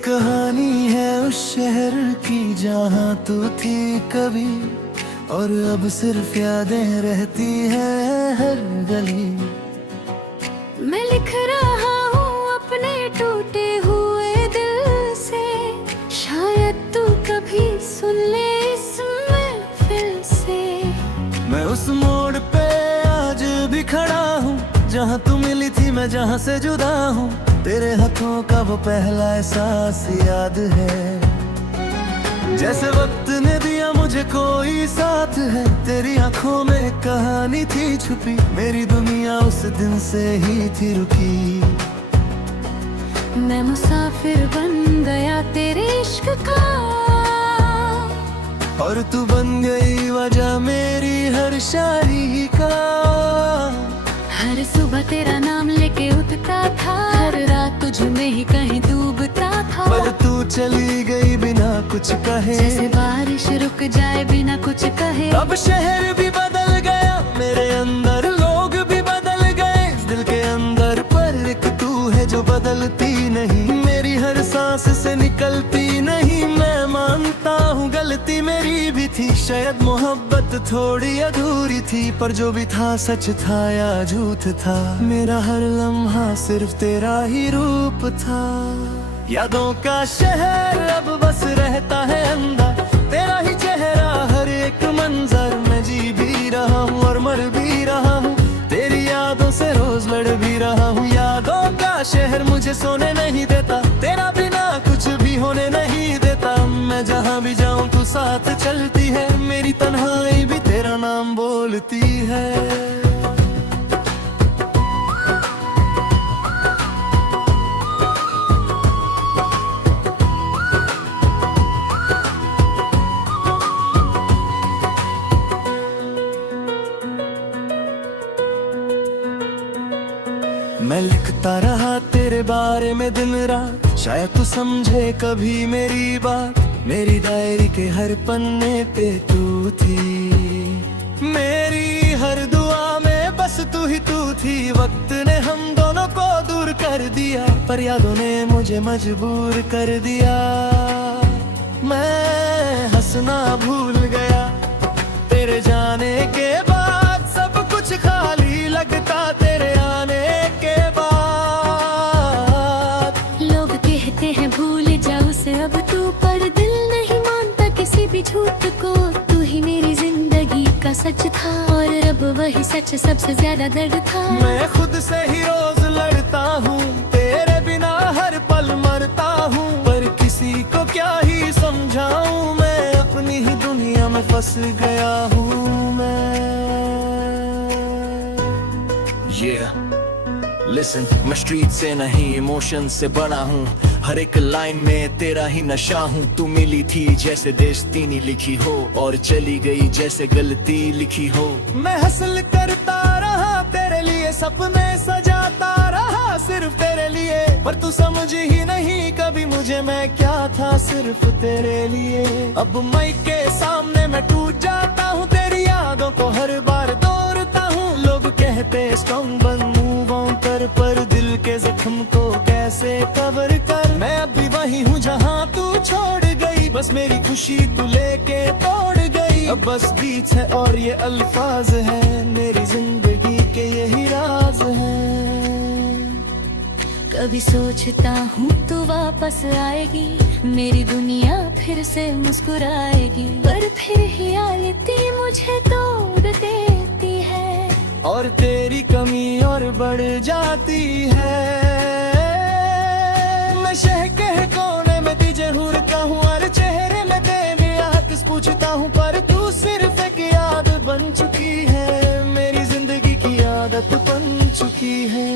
कहानी है उस शहर की जहाँ तू थी कभी, और अब सिर्फ यादें रहती हैं हर गली। मैं लिख रहा हूँ अपने टूटे हुए दिल से, शायद तू कभी सुन ले इसमें फिर से। मैं उस मोड़ पे आज भी खड़ा हूँ जहाँ तू मिली थी, मैं जहाँ से जुदा हूँ। तेरे हाथों का वो पहला एहसास याद है, जैसे वक्त ने दिया मुझे कोई साथ है। तेरी आंखों में एक कहानी थी छुपी, मेरी दुनिया उस दिन से ही थी रुकी। मैं मुसाफिर बन गया तेरे इश्क का, और तू बन गई वजह मेरी हर शायरी का। हर सुबह तेरा नाम लेके उठता था, हर रात तुझ में ही कहीं डूबता था। पर तू चली गई बिना कुछ कहे, जैसे बारिश रुक जाए बिना कुछ कहे। अब शहर भी बदल गया मेरे अंदर, लोग भी बदल गए दिल के अंदर, पर एक तू है जो बदलती नहीं, मेरी हर सांस से निकलती नहीं। मैं मानता हूँ गलती मेरी भी थी, शायद मोहब्बत थोड़ी अधूरी थी, पर जो भी था सच था या झूठ था, मेरा हर लम्हा सिर्फ तेरा ही रूप था। यादों का शहर अब बस रहता है अंदर, तेरा ही चेहरा हर एक मंजर में। जी भी रहा हूँ और मर भी रहा हूँ, तेरी यादों से रोज लड़ भी रहा हूँ। यादों का शहर मुझे सोने नहीं देता, तेरा बिना कुछ भी होने नहीं देता। मैं जहाँ भी जाऊँ तू साथ चलती है, मेरी तन्हाई भी तेरा नाम बोलती है। मैं लिखता रहा तेरे बारे में दिन रात, शायद तू समझे कभी मेरी बात। मेरी डायरी के हर पन्ने पे तू थी, मेरी हर दुआ में बस तू ही तू थी। वक्त ने हम दोनों को दूर कर दिया, पर यादों ने मुझे मजबूर कर दिया। मैं हंसना भूल गया तेरे जाने के बाद, सब कुछ खाली लगता तेरे आने के बाद। लोग कहते हैं भूल जा उसे अब तू, पर दिल नहीं मानता किसी भी झूठ को। तू ही मेरी जिंदगी का सच था, और अब वही सच सबसे ज्यादा दर्द था। मैं खुद से ही रोज लड़ता हूँ, तेरे बिना हर पल मरता हूँ, पर किसी को क्या ही समझाऊं। मैं अपनी ही दुनिया में फंस गया हूँ मैं। Listen, मैं स्ट्रीट से नहीं इमोशन से बना हूँ, हर एक लाइन में तेरा ही नशा हूँ। तू मिली थी जैसे देशतीनी लिखी हो, और चली गई जैसे गलती लिखी हो। मैं हासिल करता रहा तेरे लिए, सपने सजाता रहा सिर्फ तेरे लिए, पर तू समझ ही नहीं कभी मुझे मैं क्या था सिर्फ तेरे लिए। अब मैं के सामने मैं टूट जाता हूँ, तेरी यादों को हर बार दौड़ता हूँ। लोग कहते स्ट्रॉन्ग बन मूव ऑन कर, पर दिल के जख्म को कैसे कवर कर। मैं अब भी वही हूँ जहाँ तू छोड़ गई, बस मेरी खुशी तू लेके तोड़ गई। अब बस बीच है और ये अल्फाज है, मेरी जिंदगी के यही राज है। कभी सोचता हूँ तू वापस आएगी, मेरी दुनिया फिर से मुस्कुराएगी, पर फिर रियलिटी मुझे तोड़ देती है, और तेरी कमी और बढ़ जाती है। मैं शह के कोने में तुझे हुरता हूँ, और चेहरे में तेरे आकिस पूछता हूँ, पर तू सिर्फ एक याद बन चुकी है, मेरी जिंदगी की आदत बन चुकी है।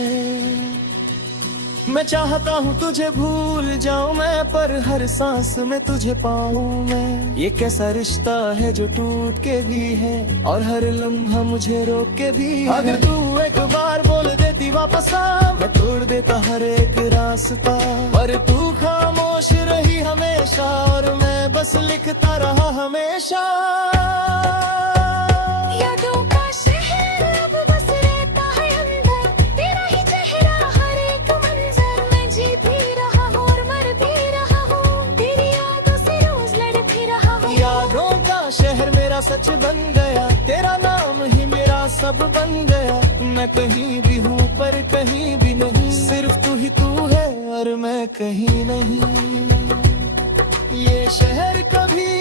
मैं चाहता हूँ तुझे भूल जाऊं मैं, पर हर सांस में तुझे पाऊं मैं। ये कैसा रिश्ता है जो टूट के भी है, और हर लम्हा मुझे रोक के भी है। अगर तू एक बार बोल देती वापस आ, मैं तोड़ देता हर एक रास्ता, पर तू खामोश रही हमेशा, और मैं बस लिखता रहा हमेशा। यादों का शहर अब बस रहता है अंदर, तेरा ही चेहरा हर एक मंजर में। जी भी रहा और मर भी रहा, शहर मेरा सच बन गया, तेरा नाम ही मेरा सब बन गया। मैं कहीं भी हूँ पर कहीं भी नहीं, सिर्फ तू ही तू है और मैं कहीं नहीं। ये शहर कभी